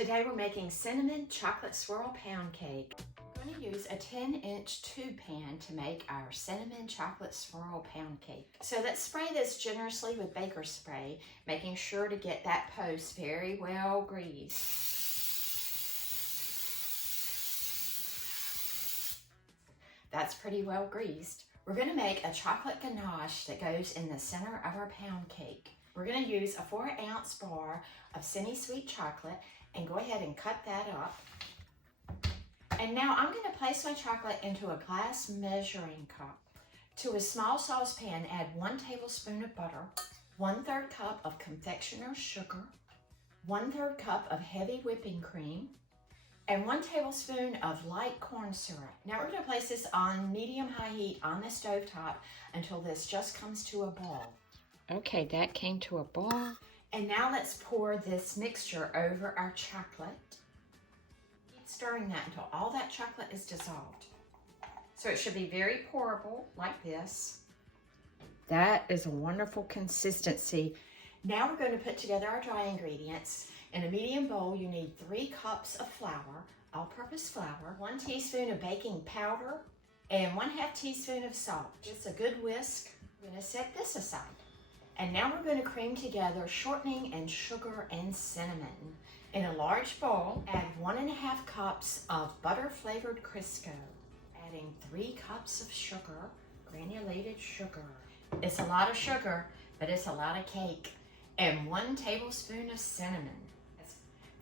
Today we're making cinnamon chocolate swirl pound cake. I'm going to use a 10-inch tube pan to make our cinnamon chocolate swirl pound cake. So let's spray this generously with baker's spray, making sure to get that post very well greased. That's pretty well greased. We're going to make a chocolate ganache that goes in the center of our pound cake. We're going to use a 4-ounce bar of Semisweet Chocolate and go ahead and cut that up. And now I'm going to place my chocolate into a glass measuring cup. To a small saucepan, add 1 tablespoon of butter, 1/3 cup of confectioner sugar, 1/3 cup of heavy whipping cream, and 1 tablespoon of light corn syrup. Now we're going to place this on medium-high heat on the stovetop until this just comes to a boil. Okay, that came to a boil. And now let's pour this mixture over our chocolate. Keep stirring that until all that chocolate is dissolved. So it should be very pourable, like this. That is a wonderful consistency. Now we're going to put together our dry ingredients. In a medium bowl, you need 3 cups of flour, all-purpose flour, 1 teaspoon of baking powder, and 1/2 teaspoon of salt. Just a good whisk. I'm going to set this aside. And now we're going to cream together shortening and sugar and cinnamon. In a large bowl, add 1.5 cups of butter-flavored Crisco, adding 3 cups of sugar, granulated sugar. It's a lot of sugar, but it's a lot of cake. And 1 tablespoon of cinnamon.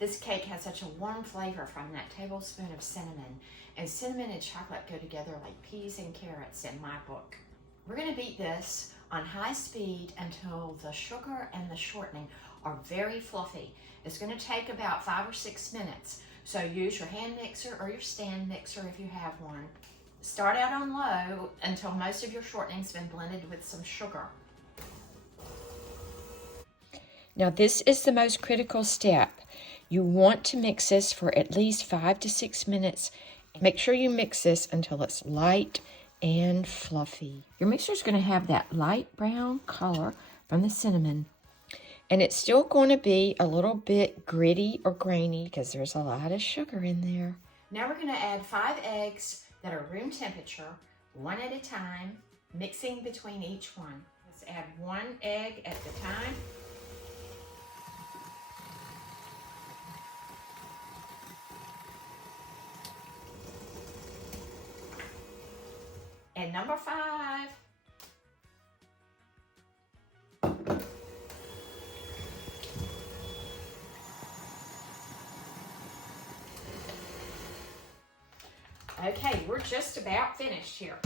This cake has such a warm flavor from that tablespoon of cinnamon. And cinnamon and chocolate go together like peas and carrots in my book. We're going to beat this on high speed until the sugar and the shortening are very fluffy. It's going to take about 5 or 6 minutes. So use your hand mixer or your stand mixer if you have one. Start out on low until most of your shortening's been blended with some sugar. Now this is the most critical step. You want to mix this for at least 5 to 6 minutes. Make sure you mix this until it's light and fluffy. Your mixture is going to have that light brown color from the cinnamon. And it's still going to be a little bit gritty or grainy because there's a lot of sugar in there. Now we're going to add 5 eggs that are room temperature, one at a time, mixing between each one. Let's add 1 egg at a time. And number 5. Okay, we're just about finished here.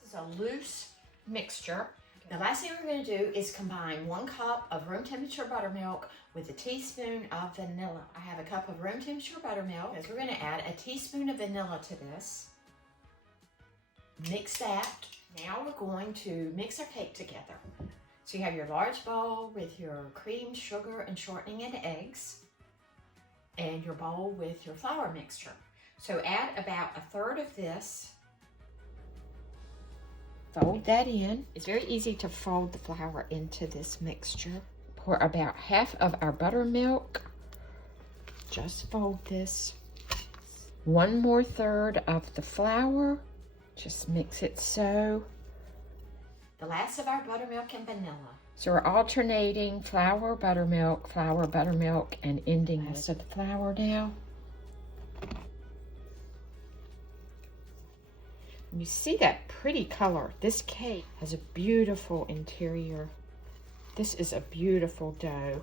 This is a loose mixture. The last thing we're going to do is combine 1 cup of room temperature buttermilk with a teaspoon of vanilla. I have a cup of room temperature buttermilk, because we're going to add a teaspoon of vanilla to this. Mix that. Now we're going to mix our cake together. So you have your large bowl with your cream, sugar, and shortening and eggs, and your bowl with your flour mixture. So add about 1/3 of this. Fold that in. It's very easy to fold the flour into this mixture. Pour about 1/2 of our buttermilk. Just fold this. 1 more 1/3 of the flour. Just mix it so. The last of our buttermilk and vanilla. So we're alternating flour, buttermilk, and ending most of the flour now. You see that pretty color. This cake has a beautiful interior. This is a beautiful dough.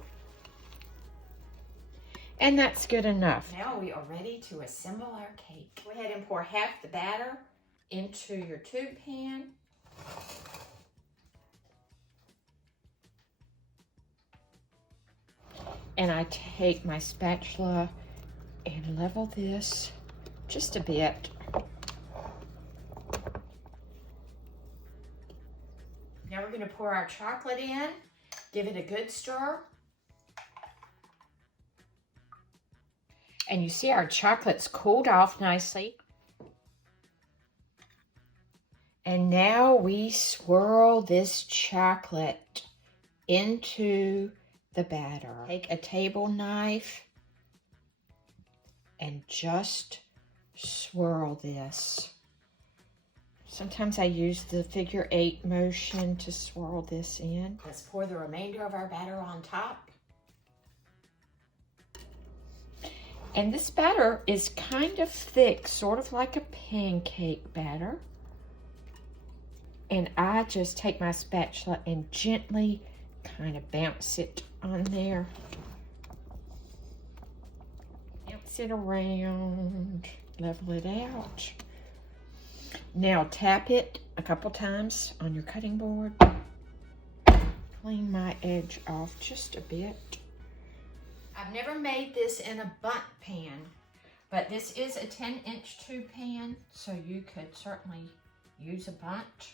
And that's good enough. Now we are ready to assemble our cake. Go ahead and pour half the batter into your tube pan. And I take my spatula and level this just a bit. Now we're going to pour our chocolate in, give it a good stir. And you see our chocolate's cooled off nicely. And now we swirl this chocolate into the batter. Take a table knife and just swirl this. Sometimes I use the figure 8 motion to swirl this in. Let's pour the remainder of our batter on top. And this batter is kind of thick, sort of like a pancake batter. And I just take my spatula and gently kind of bounce it on there. Bounce it around, level it out. Now tap it a couple times on your cutting board. Clean my edge off just a bit. I've never made this in a bundt pan, but this is a 10-inch tube pan, so you could certainly use a bundt.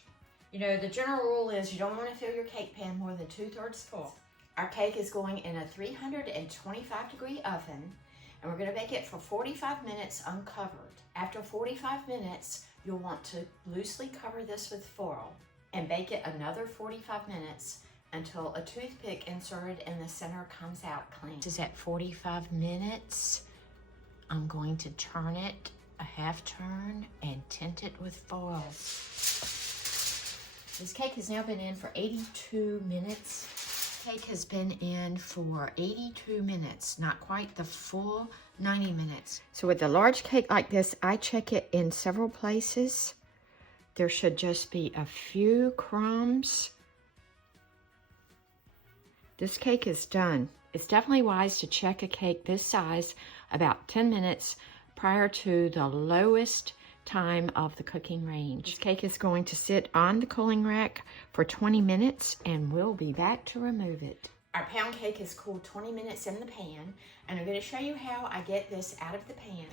You know, the general rule is you don't want to fill your cake pan more than 2/3 full. Our cake is going in a 325-degree oven, and we're going to bake it for 45 minutes uncovered. After 45 minutes, you'll want to loosely cover this with foil and bake it another 45 minutes until a toothpick inserted in the center comes out clean. This is at 45 minutes. I'm going to turn it a half turn and tint it with foil. This cake has now been in for 82 minutes. Cake has been in for 82 minutes, not quite the full 90 minutes. So with a large cake like this, I check it in several places. There should just be a few crumbs. This cake is done. It's definitely wise to check a cake this size about 10 minutes prior to the lowest time of the cooking range. This cake is going to sit on the cooling rack for 20 minutes and we'll be back to remove it. Our pound cake is cooled 20 minutes in the pan, and I'm going to show you how I get this out of the pan.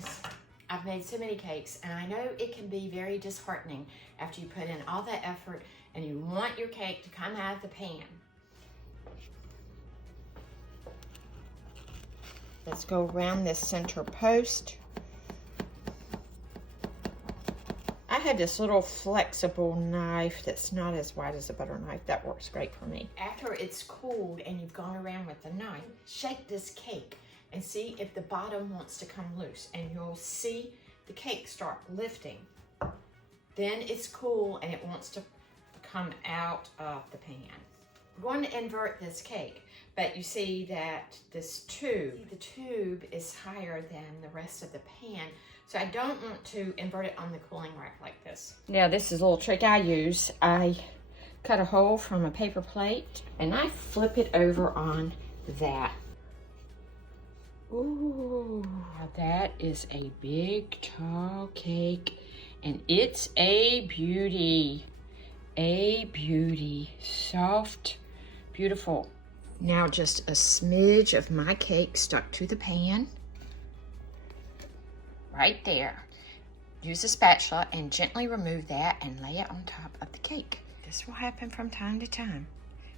I've made so many cakes, and I know it can be very disheartening after you put in all that effort and you want your cake to come out of the pan. Let's go around this center post. I had this little flexible knife that's not as wide as a butter knife. That works great for me. After it's cooled and you've gone around with the knife, shake this cake and see if the bottom wants to come loose, and you'll see the cake start lifting. Then it's cool and it wants to come out of the pan. We're going to invert this cake, but you see that this tube, the tube is higher than the rest of the pan, so I don't want to invert it on the cooling rack like this. Now this is a little trick I use. I cut a hole from a paper plate and I flip it over on that. Ooh, now that is a big tall cake and it's a beauty. A beauty. Soft, beautiful. Now just a smidge of my cake stuck to the pan. Right there. Use a spatula and gently remove that and lay it on top of the cake. This will happen from time to time,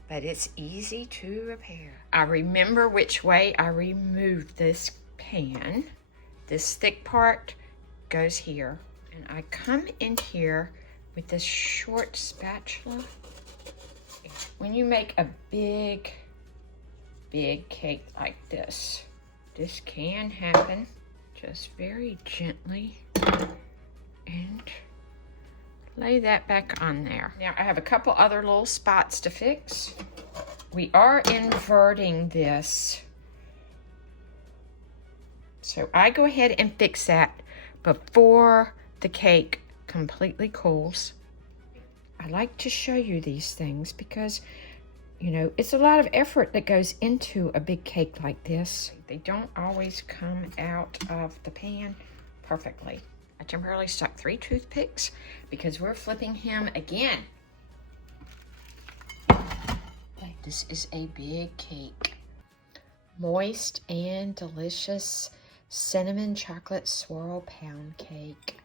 but it's easy to repair. I remember which way I removed this pan. This thick part goes here, and I come in here with this short spatula. When you make a big cake like this, this can happen. Just very gently and lay that back on there. Now I have a couple other little spots to fix. We are inverting this, so I go ahead and fix that before the cake completely cools. I like to show you these things because, you know, it's a lot of effort that goes into a big cake like this. They don't always come out of the pan perfectly. I temporarily stuck 3 toothpicks because we're flipping him again. This is a big cake. Moist and delicious cinnamon chocolate swirl pound cake.